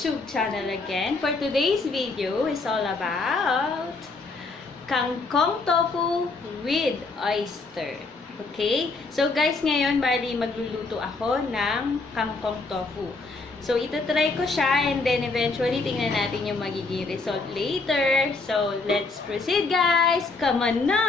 YouTube channel again. For today's video is all about kangkong tofu with oyster. Okay? So guys, ngayon bali magluluto ako ng kangkong tofu. So itatry ko siya and then eventually tingnan natin yung magiging result later. So let's proceed guys! Come on na!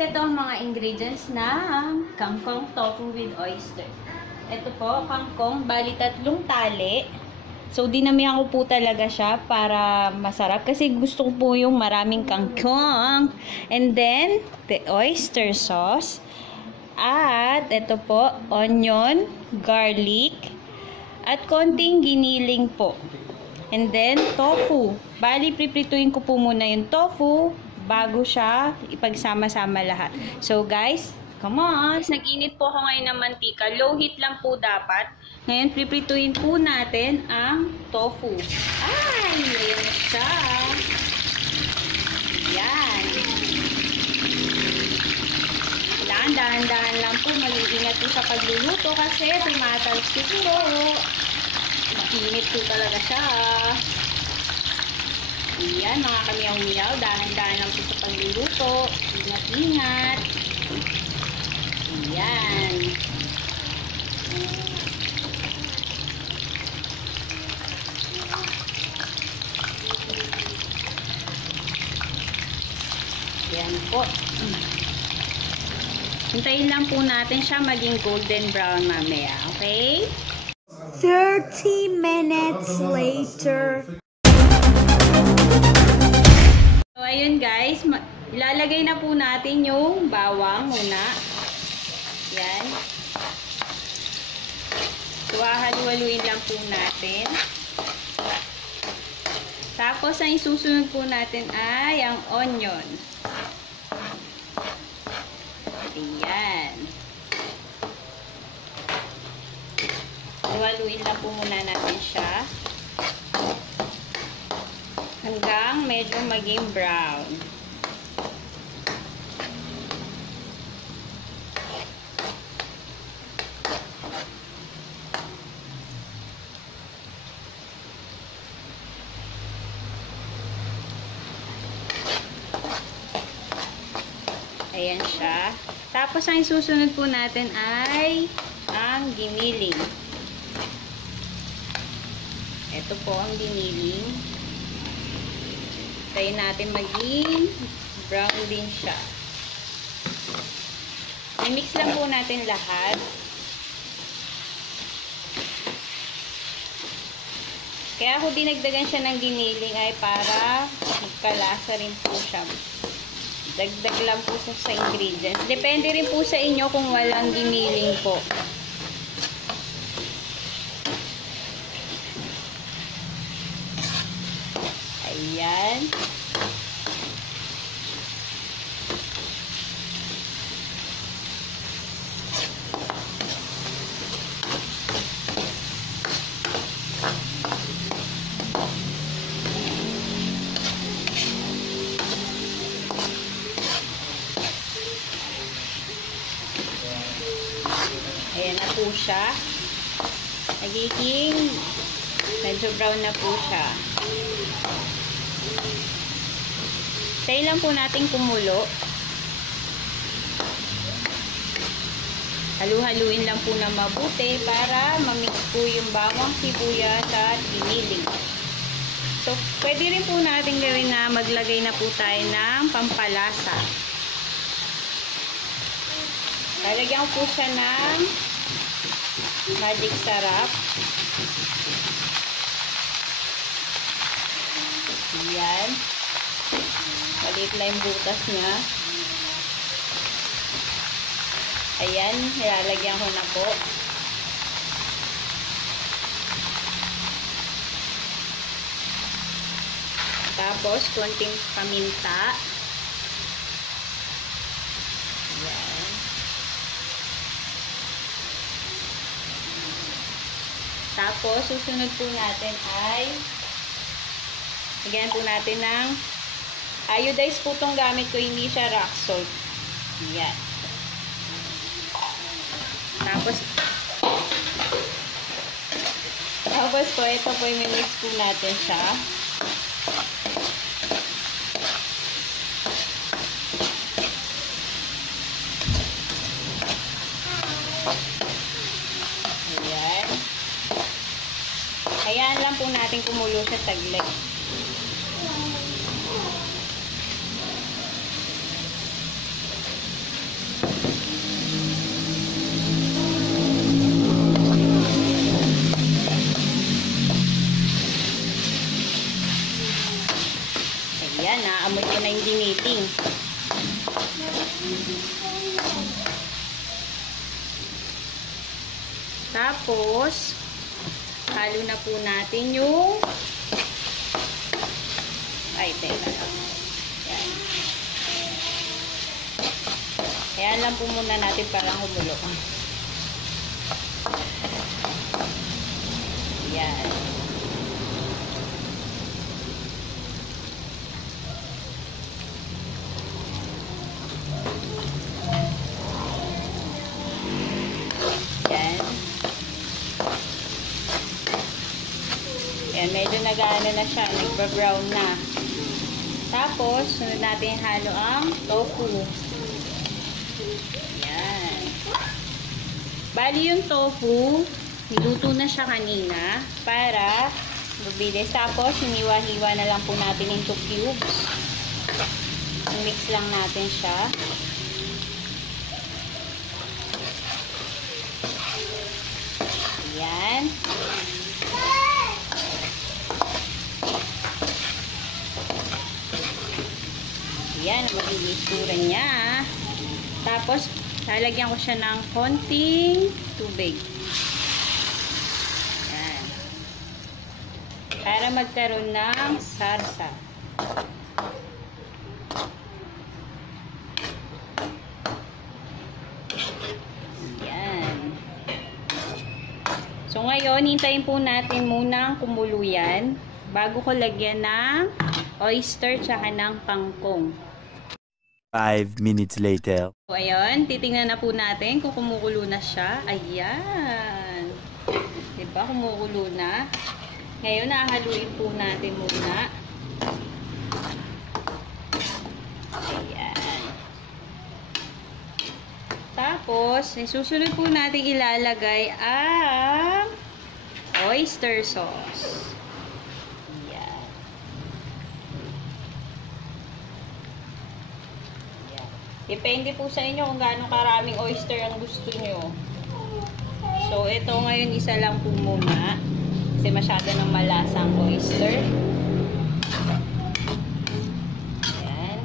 Ito ang mga ingredients ng kangkong tofu with oyster. Ito po, kangkong, bali 3 tali. So, dinamihan ko po talaga siya para masarap. Kasi gusto ko po yung maraming kangkong. And then, the oyster sauce. At, ito po, onion, garlic, at konting giniling po. And then, tofu. Bali, priprituin ko po muna yung tofu bago siya ipagsama-sama lahat. So guys, come on! Nag-init po ako ngayon ng mantika. Low heat lang po dapat. Ngayon, priprituin po natin ang tofu. Ay! Ayan na siya. Ayan. Dahan-dahan lang po. Mag-iingat po sa pagluluto kasi tumatalsik po. Mainit po talaga siya. Ayan, mga kamiyaw-miyaw. Dahan-dahan lang po sa pagluluto. Ingat-ingat. Ayan. Ayan po. Hintayin lang po natin siya maging golden brown mamaya. Okay? 30 minutes later. So, ayun guys, ilalagay na po natin yung bawang muna. Yan. So, halu-haluin lang po natin. Tapos, ang isusunod po natin ay ang onion. Ayan. Halu-haluin lang po muna natin siya. Hanggang medyo maging brown. Ayan siya. Tapos ang isusunod po natin ay ang giniling. Ito po ang giniling. Tayo natin maging brown din siya. I-mix lang po natin lahat. Kaya ako dinagdagan siya ng giniling ay para magkalasa rin po siya. Dagdag lang po sa ingredients. Depende rin po sa inyo kung walang giniling po. Ayan. Ayan na po siya. Nagiging medyo brown na po siya. Tayo lang po natin kumulo. Halu-haluin lang po na mabuti para mamix po yung bawang, sibuyas at giniling. So, pwede rin po natin gawin na maglagay na po tayo ng pampalasa. Lalagyan ko po siya ng magic sarap. Ayan. Maliit lang yung butas niya. Ayan, nilalagyan ko na po. Tapos, konting paminta. Ayan. Tapos, susunod po natin ay lagyan po natin ng Iodized po itong gamit ko, hindi siya rock salt. Yan. Tapos po, ito po yung mix po natin siya. Ayan. Hayaan lang po natin kumulo siya saglit. Ayan, naamoy ko na yung giniting. Tapos, halo na po natin yung teka lang. Ayan. Ayan lang po muna natin parang humulo. Ayan. Ayan, medyo nag-ano na siya, nagba-brown na. Tapos, sunod natin halo ang tofu. Ayan. Bali yung tofu, niluto na siya kanina para mabilis. Tapos, hiniwa-hiwa na lang po natin into cubes. Mix lang natin siya. Ayan. Ayan, magiging itsura niya. Tapos, lalagyan ko siya ng konting tubig. Ayan. Para magkaroon ng sarsa. Ayan. So, ngayon, hintayin po natin munang kumulo yan bago ko lagyan ng oyster tsaka ng kangkong. 5 minutes later. So, ayun, titingnan na po natin kung kumukulo na siya. Ayan. Diba, kumukulo na. Ngayon, nahaluin po natin muna. Ayan. Tapos, susunod po natin ilalagay ang oyster sauce. Depende po sa inyo kung gaano karaming oyster ang gusto nyo. So, ito ngayon isa lang po muna. Kasi masyado ng malasang oyster. Ayan.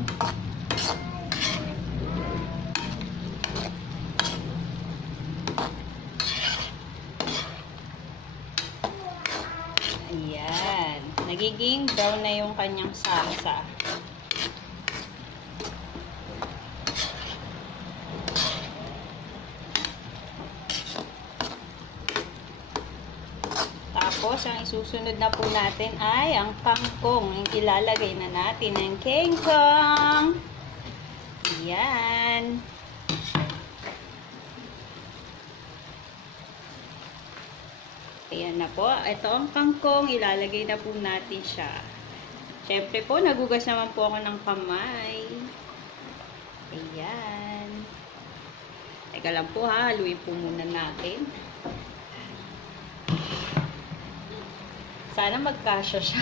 Ayan. Nagiging brown na yung kanyang salsa. Tapos, ang isusunod na po natin ay ang kangkong. Yung ilalagay na natin ng kangkong. Ayan. Ayan na po. Ito ang kangkong. Ilalagay na po natin siya. Siyempre po, nagugas naman po ako ng kamay. Ayan. Teka lang po ha. Haluin po muna natin. Sana magkasya siya.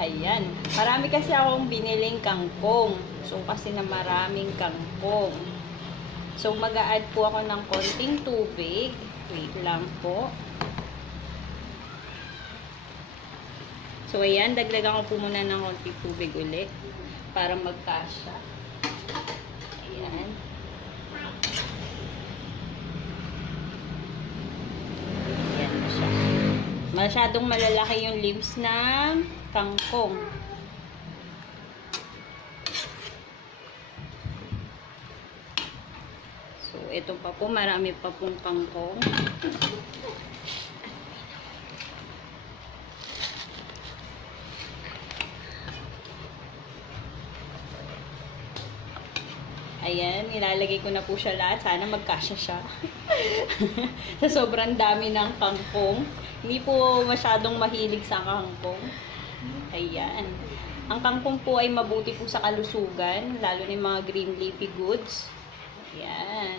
Ayan. Marami kasi akong biniling kangkong. So, kasi na maraming kangkong. So, mag-a-add po ako ng konting tubig. Wait lang po. So, ayan. Dagdagan ko po muna ng konting tubig ulit. Para magkasya. Ayan. Ayan na siya. Masyadong malalaki yung leaves ng kangkong. So, ito pa po. Marami pa pong kangkong. Ayan, nilalagay ko na po siya lahat. Sana magkasya siya. Sa sobrang dami ng kangkong. Hindi po masyadong mahilig sa kangkong. Ayan. Ang kangkong po ay mabuti po sa kalusugan, lalo na yung mga green leafy goods. Ayan.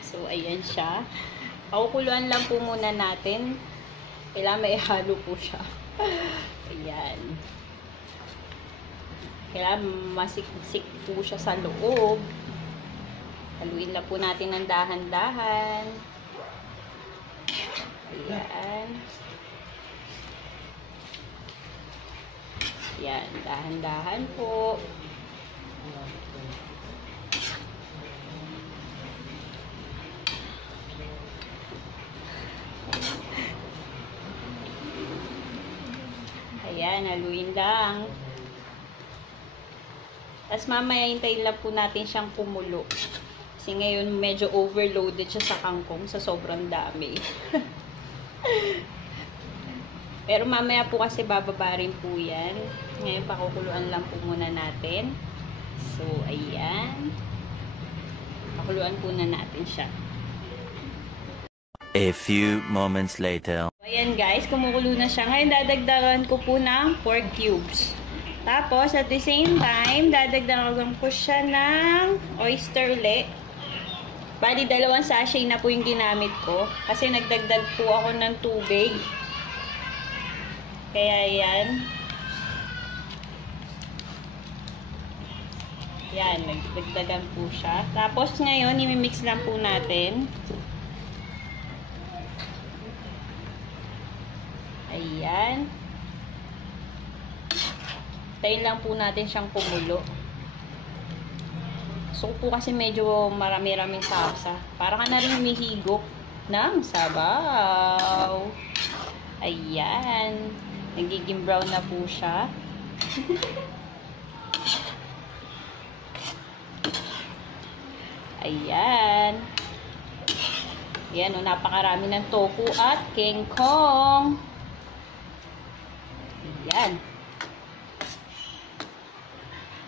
So, ayan siya. Pakukuluan lang po muna natin. Kailangan may halo po siya. Ayan. Kailangan masiksik po siya sa loob. Haluin lang po natin ng dahan-dahan. Ayan. Ayan, dahan-dahan po. Ayan, haluin lang. Tapos mamaya hintayin lang po natin siyang kumulo. Kasi ngayon medyo overloaded siya sa kangkong sa sobrang dami. Pero mamaya po kasi bababa rin po yan. Ngayon pakukuluan lang po muna natin. So, ayan. Pakuluan po na natin siya. A few moments later. So, ayan guys, kumukulo na siya. Ngayon dadagdagan ko po ng pork cubes. Tapos, at the same time, dadagdagan ko siya ng oyster ulit. Bali, 2 sachet na po yung ginamit ko. Kasi nagdagdag po ako ng tubig. Kaya, yan. Yan, nagdagdagan po siya. Tapos, ngayon, imimix lang po natin. Ayan. Tayin lang po natin siyang kumulo. So po kasi medyo marami-raming sausa. Para ka na rin humihigop ng sabaw. Ayan. Nagiging brown na po siya. Ayan. Ayan, o, napakarami ng tofu at king kong. Ayan.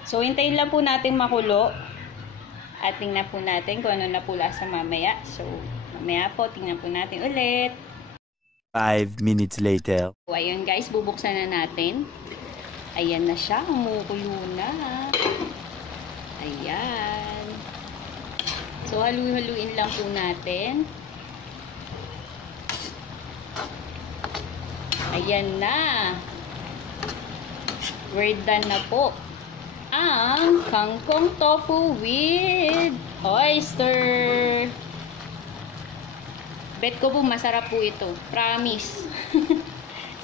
So, hintayin lang po natin makulo. At tingnan po natin kung ano na po lasa mamaya. So, mamaya po, tingnan po natin ulit. 5 minutes later. So, ayun guys, bubuksan na natin. Ayan na siya, kumukulo na. Ayan. So, halu-haluin lang po natin. Ayan na. We're done na po ang kangkong tofu with oyster. Bet ko po masarap po ito. Promise.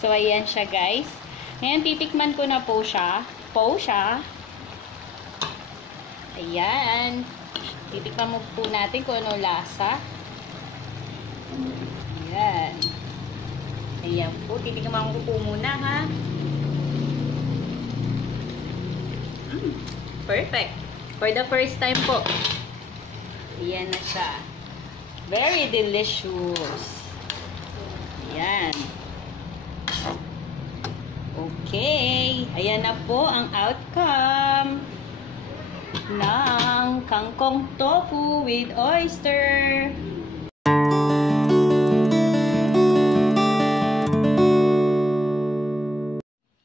So, ayan siya guys. Ngayon, titikman ko na po siya. Ayan. Titikman mo po natin kung ano lasa. Ayan. Ayan po. Titikman ko po muna ha. Perfect. For the first time po. Ayan na siya. Very delicious. Ayan. Okay. Ayan na po ang outcome ng kangkong tofu with oyster.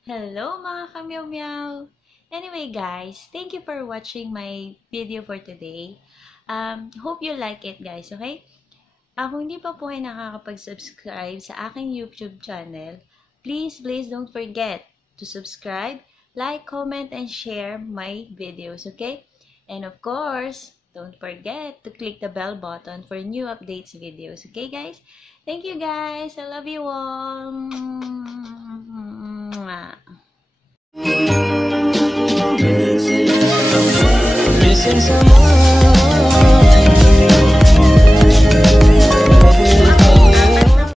Hello mga kamyaw-meow! Anyway guys, thank you for watching my video for today. Hope you like it guys, okay? Kung hindi pa po kayo nakakapag-subscribe sa aking YouTube channel, please don't forget to subscribe, like, comment, and share my videos, okay? And of course, don't forget to click the bell button for new updates videos, okay guys? Thank you guys! I love you all! Missing someone